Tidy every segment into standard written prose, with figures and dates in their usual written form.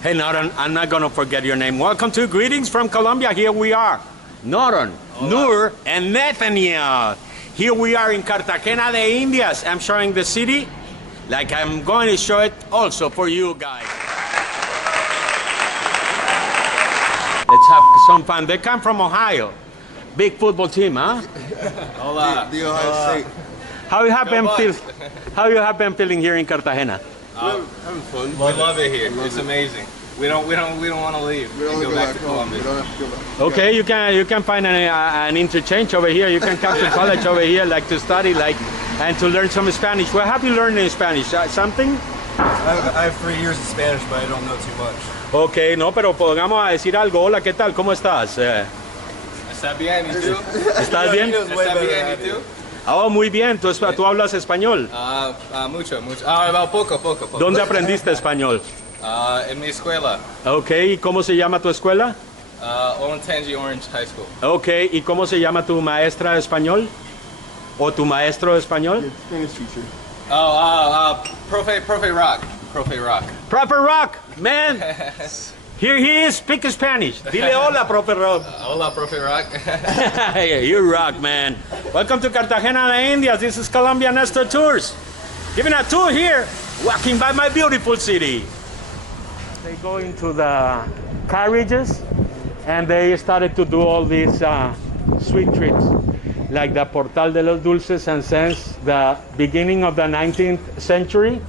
Hey, Norton, I'm not going to forget your name. Welcome to Greetings from Colombia. Here we are. Norton, Nuur, and Nathaniel. Here we are in Cartagena de Indias. I'm showing the city like I'm going to show it also for you guys. Let's have some fun. They come from Ohio. Big football team, huh? Hola. The Ohio State. How you have been feeling here in Cartagena? Having fun. We love it here. It's amazing. We don't want to leave. We go back to Colombia. We don't have to go back. Okay, you can find an interchange over here. You can come to college over here, like to study, and to learn some Spanish. What have you learned in Spanish? Something? I have 3 years of Spanish, but I don't know too much. Okay, no, pero podamos decir algo. Hola, ¿qué tal? ¿Cómo estás? ¿Estás bien? ¿Y tú? ¿Estás bien? ¿Estás bien? ¿Y tú? Oh, muy bien. ¿Tú hablas español? Mucho. Poco. ¿Dónde aprendiste español? En mi escuela. Okay, ¿y cómo se llama tu escuela? Olentangy Orange High School. Okay, ¿y cómo se llama tu maestra de español? ¿O tu maestro de español? Spanish teacher. Profe Rock. Proper Rock, man. Here he is, speak Spanish. Dile hola, Proper Rock. Hola, Profe Rock. Hey, you rock, man. Welcome to Cartagena de Indias. This is Colombia Nestor Tours. Giving a tour here, walking by my beautiful city. They go into the carriages and they started to do all these sweet treats, like the Portal de los Dulces, and since the beginning of the 19th century,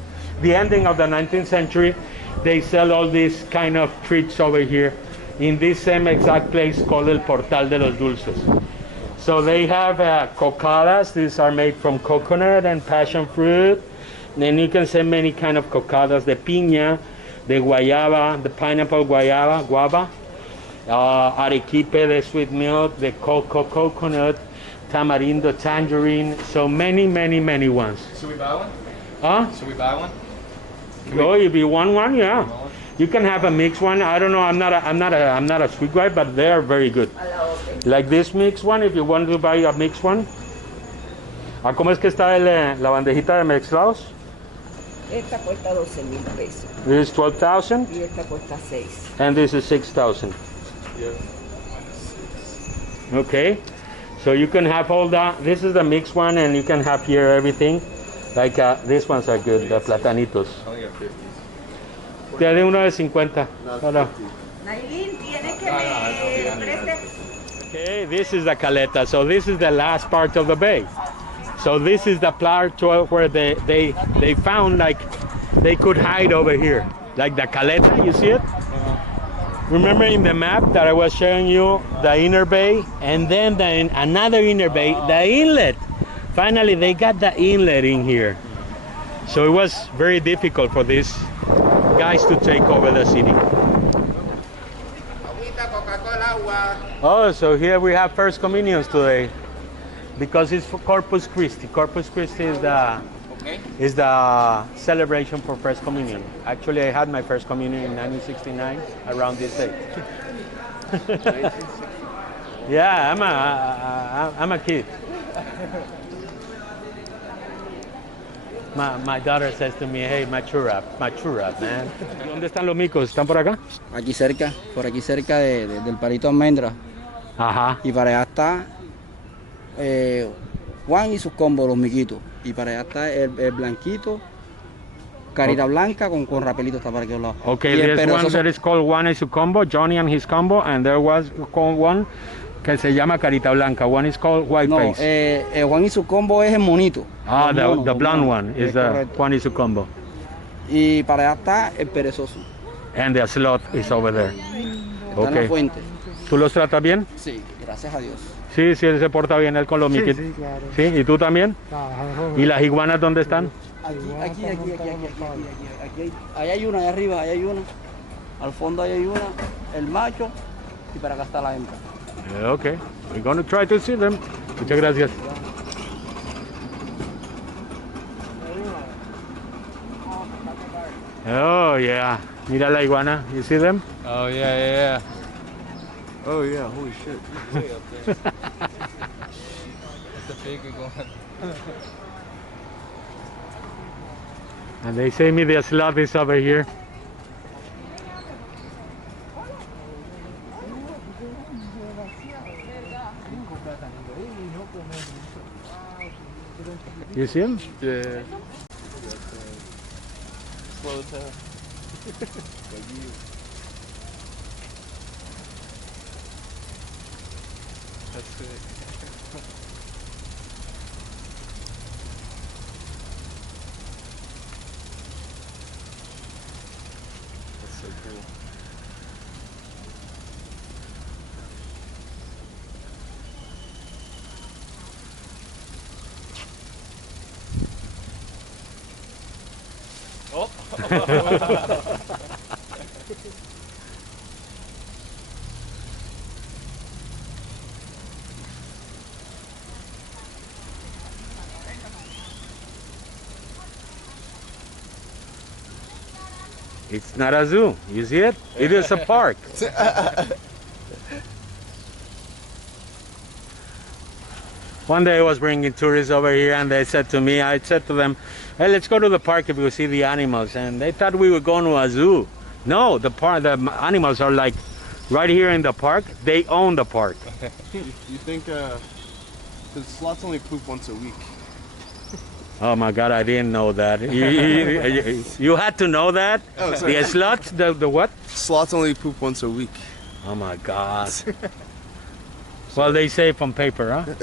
the ending of the 19th century, they sell all these kind of treats over here in this same exact place called El Portal de los Dulces. So they have cocadas. These are made from coconut and passion fruit. Then you can see many kind of cocadas, the piña, the guayaba, the pineapple guava, arequipe, the sweet milk, the coconut, tamarindo, tangerine. So many ones. Should we buy one? Huh? Should we buy one? Oh, if you want one, yeah. You can have a mixed one. I don't know. I'm not a sweet guy, but they are very good. Like this mixed one, if you want to buy a mixed one. ¿Cómo es que está la bandejita de mezclados? Esta cuesta 12,000 pesos. This is 12,000. Y esta cuesta 6. And this is 6,000. Okay. So you can have all that. This is the mixed one, and you can have here everything. Like these ones are good, the platanitos. Only got 50s. Te de uno de 50. Hola. Nailin, tiene que me Okay, this is the Coletta. So this is the last part of the bay. So this is the part where they found like they could hide over here. Like the Coletta, you see it? Remember in the map that I was showing you the inner bay and then another inner bay, the inlet. Finally, they got the inlet in here. So it was very difficult for these guys to take over the city. Oh, so here we have First Communions today because it's for Corpus Christi. Corpus Christi is the celebration for First Communion. Actually, I had my First Communion in 1969 around this date. Yeah, I'm a kid. My daughter says to me, hey, Matura, man. ¿Dónde están los micos? ¿Están por acá? Aquí cerca, por aquí cerca del palito almendra. Ajá. Y para allá está Juan y sus combos, los miquitos. Y para allá está el blanquito, carita blanca con rapelito está para aquel lado. Okay, there's one that is called Juan y su combo, Johnny and his combo, and there was one que se llama Carita Blanca. One is called White Face. Juan y su combo es el monito. The blonde one is the Juan y su combo. Y para allá está el perezoso. And the sloth is over there. Está en la fuente. ¿Tú los tratas bien? Sí, gracias a Dios. Sí, él se porta bien, él con los miquitos. Sí, claro. ¿Sí? ¿Y tú también? ¿Y las iguanas dónde están? Aquí. Ahí hay una, allá arriba, ahí hay una. Al fondo ahí hay una, el macho, y para acá está la hembra. Okay, we're going to try to see them. Muchas gracias. Oh, yeah. Mira la iguana. You see them? Oh, yeah. Oh yeah, holy shit. Way up there. That's the bigger one. And they say me the sloth is over here. You see him? Yeah. Slow down. That's good. That's so cool. Oh. It's not a zoo. You see it? It is a park. One day I was bringing tourists over here and they said to me, I said to them, hey, let's go to the park if we see the animals. And they thought we were going to a zoo. No, the animals are like right here in the park. They own the park. You think, the sloths only poop once a week. Oh my God, I didn't know that. You had to know that? Oh, sorry. The sloths, the what? Sloths only poop once a week. Oh my God. Well, they say from paper, huh? What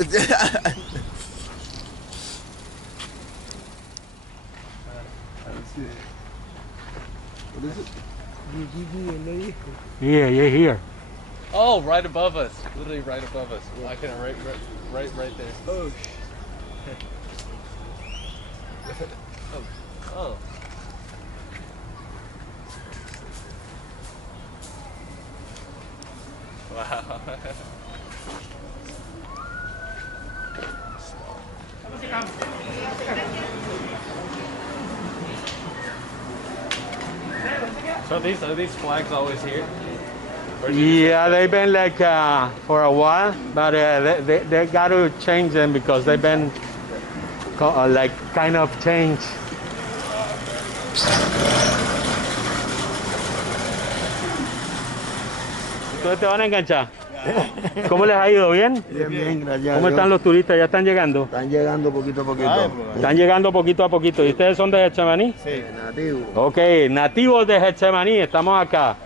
is it? Yeah, you're here. Oh, right above us. Literally right above us. I can right there. Oh. Oh. Wow. So are these flags always here? Yeah, they've been like for a while, but they got to change them because they've been like kind of changed. ¿Ustedes te van a enganchar? ¿Cómo les ha ido? ¿Bien? Bien, bien, gracias. ¿Cómo están los turistas? ¿Ya están llegando? Están llegando poquito a poquito. Están llegando poquito a poquito. ¿Y ustedes son de Hechamani? Sí. Nativo. Ok, nativos de Getsemani, estamos acá.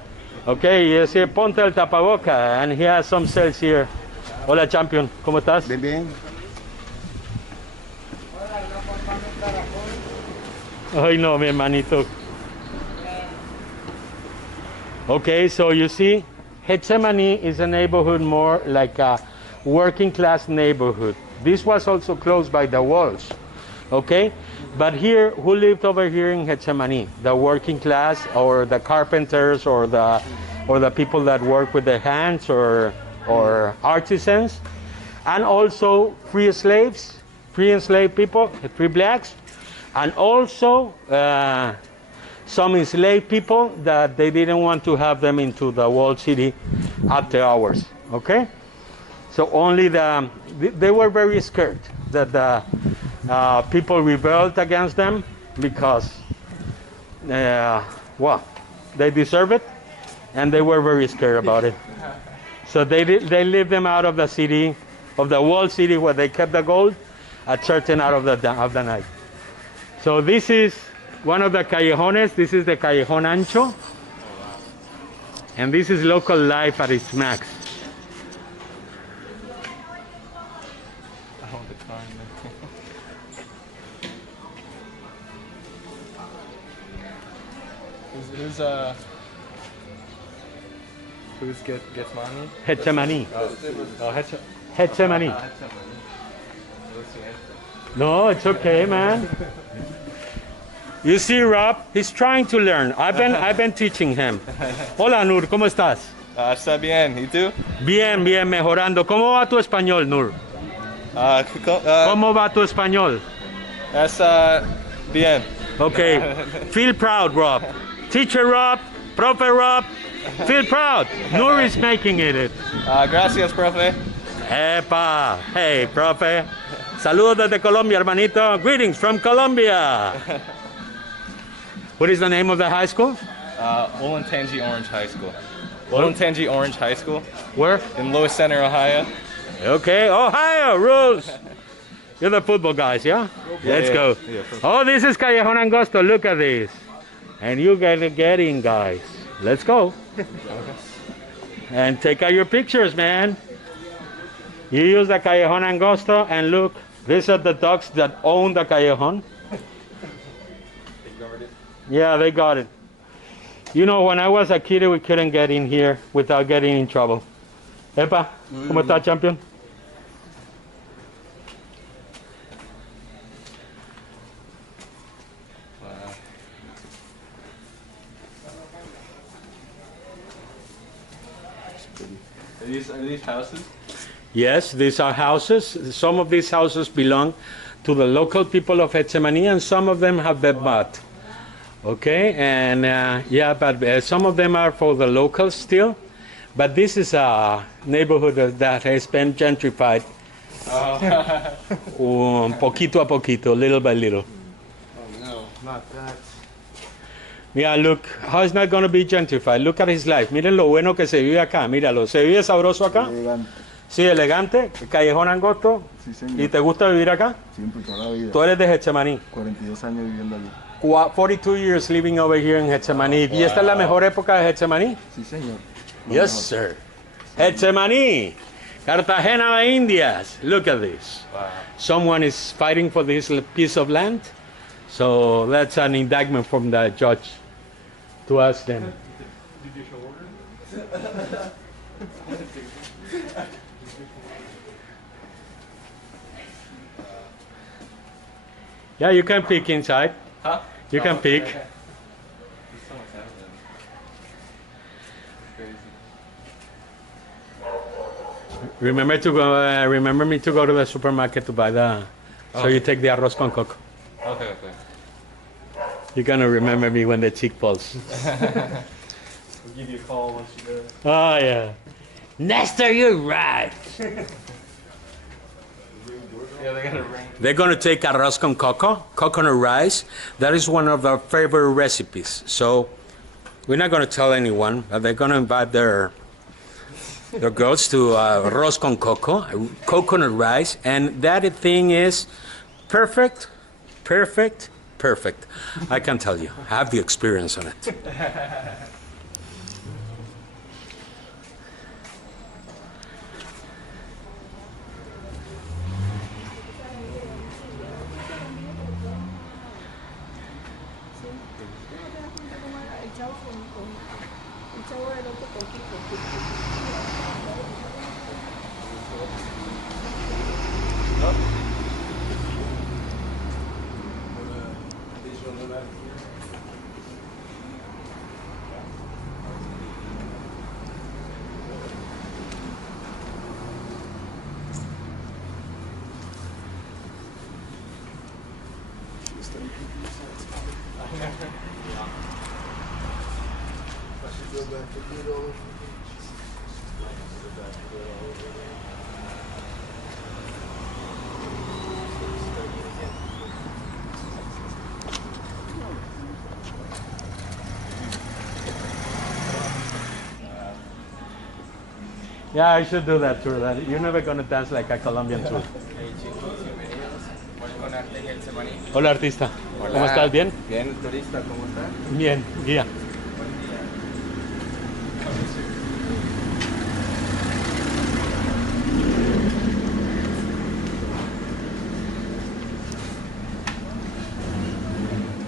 Ok, y ese ponte el tapaboca, and he has some sales here. Hola, champion, ¿cómo estás? Bien, bien. Ay, no, mi hermanito. Okay, so you see, Getsemani is a neighborhood more like a working class neighborhood. This was also closed by the walls, okay? But here, who lived over here in Hechamani? The working class, or the carpenters, or the people that work with their hands, or artisans, and also free enslaved people, free blacks, and also some enslaved people that they didn't want to have them into the walled city after hours. Okay, so only they were very scared that the people rebelled against them because, well, they deserve it, and they were very scared about it. So they lived them out of the city, of the walled city where they kept the gold, at certain hour of the night. So this is one of the callejones. This is the Callejón Ancho, and this is local life at its max. Who's Getsemani? Hechamani. Oh, Hechamani. No, it's okay, man. You see, Rob, he's trying to learn. I've been teaching him. Hola, Nuur, ¿cómo estás? Está bien, ¿y tú? Bien, bien, mejorando. ¿Cómo va tu español, Nuur? ¿Cómo va tu español? Está bien. Okay, feel proud, Rob. Teacher Rob, Profe Rob, feel proud. Nuur is making it. Gracias, profe. Epa, hey, Profe. Saludos desde Colombia, hermanito. Greetings from Colombia. What is the name of the high school? Olentangy Orange High School. Olentangy Orange High School Where? in Lewis Center, Ohio. Okay, Ohio rules. You're the football guys, yeah? Let's go. Oh, this is Callejón Angosto. Look at this. And you gotta get in, guys. Let's go. And take out your pictures, man. You use the Callejón Angosto, and look, these are the dogs that own the Callejón. Yeah, they got it. You know, when I was a kid, we couldn't get in here without getting in trouble. Epa, ¿cómo está, champion? Are these houses? Yes, these are houses. Some of these houses belong to the local people of Hechamani, and some of them have been bought. Okay, and yeah, but some of them are for the locals still. But this is a neighborhood that has been gentrified. Poquito a poquito, little by little. Oh no, not that. Yeah, look, how is not going to be gentrified? Look at his life. Miren lo bueno que se vive acá, míralo. ¿Se vive sabroso acá? Elegante. Sí, elegante, callejón angosto. Sí, señor. ¿Y te gusta vivir acá? Siempre, toda la vida. Tú eres de Hechamani. 42 años viviendo allí. 42 years living over here in Hechamani. ¿Y esta es la mejor época de Hechamani? Sí, señor. Lo Yes, mejor. sir. Hechamani, Cartagena de Indias. Look at this. Wow. Someone is fighting for this piece of land. So that's an indictment from the judge to us then. Yeah, you can peek inside. Huh? You can peek. There's so much out of them. Crazy. Remember to go. Remember me to go to the supermarket to buy the. So you take the arroz con coco. Okay. You're gonna remember me when the cheek falls. We'll give you a call once you're there. Oh yeah. Nestor, you're right. Yeah, they got a ring. They're gonna take arroz con coco, coconut rice. That is one of our favorite recipes. So we're not gonna tell anyone, but they're gonna invite their girls to arroz con coco, coconut rice, and that thing is perfect. I can tell you, I have the experience on it. Yeah, I should do that tour. You're never gonna dance like a Colombian tour. Hey chicos, bienvenidos. Voy con Arte Getsemani. Hola artista, ¿cómo estás? ¿Bien? Bien, turista, ¿cómo estás? Bien, guía. Buen día.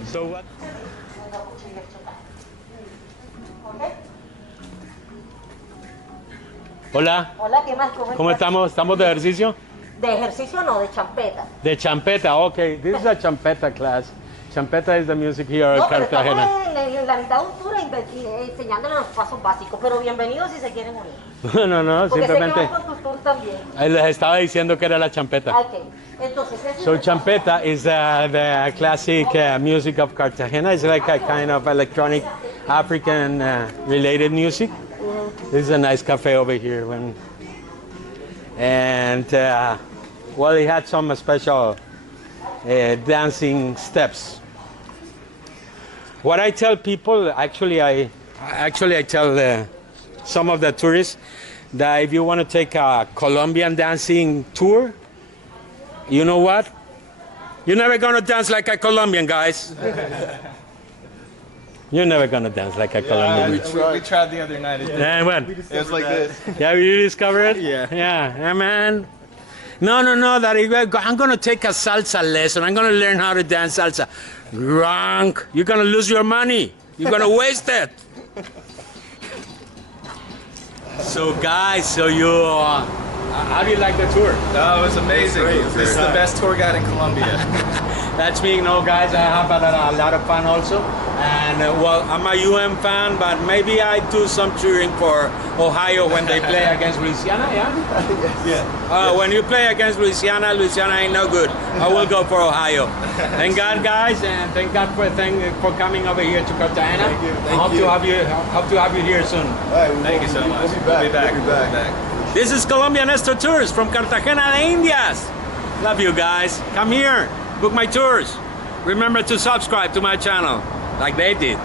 So what? Hola, Hola, ¿qué más? ¿cómo estamos? ¿Estamos de ejercicio? De ejercicio no, de champeta. De champeta, okay. This is a champeta class. Champeta is the music here at No, pero Cartagena. estamos en la mitad de un tour enseñándole los pasos básicos, pero bienvenidos si se quieren unir. No, Porque simplemente sé que van con tu tour también. les estaba diciendo que era la champeta. Ok, entonces es So champeta is the classic music of Cartagena. It's like a kind of electronic African related music. This is a nice cafe over here. And well, it had some special dancing steps. What I tell people, actually I tell some of the tourists that if you want to take a Colombian dancing tour, You know what? You're never gonna dance like a Colombian, guys. You're never gonna dance like a Colombian. We tried the other night. And when? It's like this. Yeah, you discover it? Yeah. Yeah, man. No, Daddy. I'm gonna take a salsa lesson. I'm gonna learn how to dance salsa. Wrong. You're gonna lose your money. You're gonna waste it. So, guys, how do you like the tour? Oh, it was amazing. This is the best tour guide in Colombia. That's me, guys. I have a lot of fun also. And well, I'm a UM fan, but maybe I do some cheering for Ohio when they play against Louisiana. Yeah. Yeah. When you play against Louisiana ain't no good. I will go for Ohio. Thank God, guys, and thank God for coming over here to Cartagena. Thank you. I hope to have you here soon. All right, Thank you so much. We'll be back. We'll be back. This is Colombia Nestor Tours from Cartagena de Indias. Love you guys. Come here, book my tours. Remember to subscribe to my channel like they did.